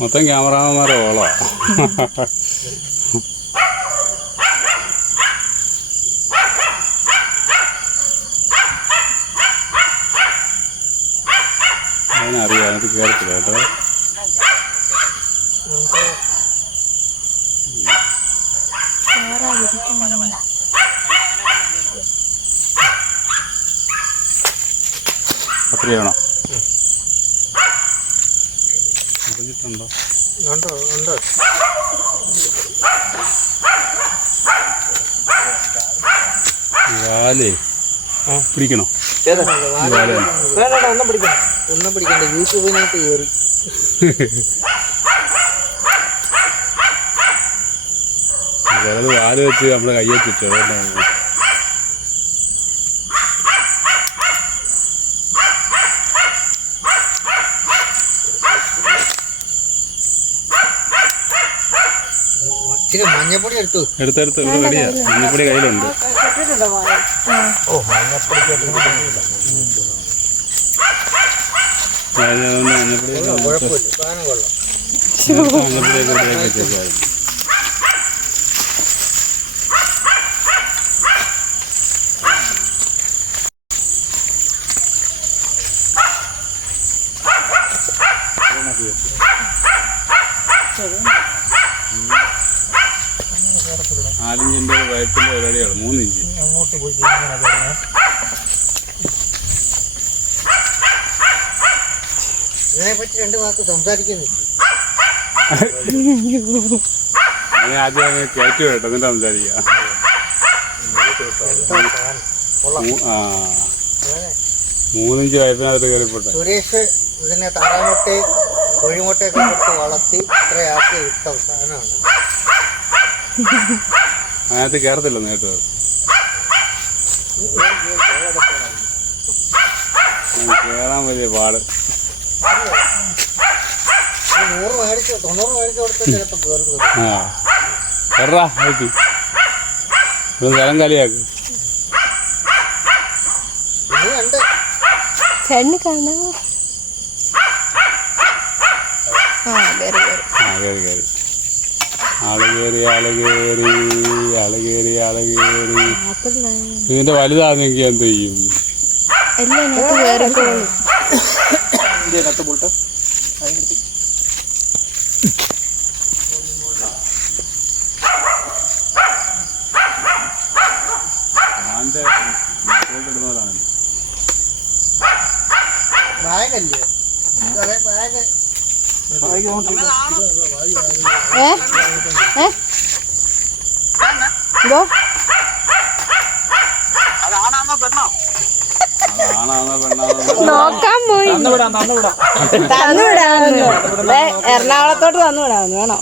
മൊത്തം ക്യാമറമാരെ ഓളോ. അറിയാം എനിക്ക് കയറത്തില്ല കേട്ടോ. ഉണ്ടോ ഉണ്ടോ വാലേ. പിടിക്കണോ? വേണ്ട ഒന്നും പിടിക്കണ്ട. ഒന്നും പിടിക്കണ്ട. യൂട്യൂബിനകത്ത് കയറി. വാൽ വെച്ച് നമ്മുടെ കൈ വെച്ചിട്ട് ഇച്ചിരി മഞ്ഞപ്പൊടി എടുത്തു. എടുത്തെടുത്ത് ഇവിടെ റെഡിയാ മഞ്ഞപ്പൊടി കയ്യിലുണ്ട്. ഓ മഞ്ഞപ്പൊടി അതുകൊണ്ട് മഞ്ഞപ്പൊടി റെഡിയാക്കി വെച്ചേക്കായിരുന്നു നാലിഞ്ചിന്റെ വയറ്റിന്റെ പരിപാടിയാണ്. മൂന്നിഞ്ച്. അങ്ങോട്ട് പോയി ഇതിനെപ്പറ്റി രണ്ട് വാക്ക് സംസാരിക്കുന്നില്ല. ആദ്യം അങ്ങ് കയറ്റി കേട്ടോ. എന്നിട്ട് സംസാരിക്കാം. ആ. മൂന്നിഞ്ച് വയസ്സിനകത്ത് കയറിപ്പോട്ടെ. സുരേഷ് ഇതിനെ താറാമുട്ട കോഴിമുട്ടയൊക്കെ കൊടുത്ത് വളർത്തി ഇത്രയാക്കി ഇട്ട സാധനമാണ്. അതിനകത്ത് കയറത്തില്ല നേട്ട് കയറാൻ വലിയ പാട്. നൂറ് മേടിച്ച് തൊണ്ണൂറ് മേടിച്ച് കൊടുത്താൽ ചിലപ്പോൾ കയറി ആ കയറാ സ്ഥലം കാണാ ചേട്ടന് കാണാം. ആ കയറി കയറി ആൾ കയറി ആൾ കയറി ആൾ കയറി ആൾ കയറി ഇതിന്റെ വലുതാണെങ്കിൽ എന്ത് ചെയ്യും? ബാഗല്ലേ ബാഗ് ഏ? ഏ? എന്തോ? ആണാണോ പെണ്ണാണോ നോക്കാൻ പോയി. തന്നുവിടാന്ന് എറണാകുളത്തോട്ട് തന്നുവിടാന്ന് വേണോ?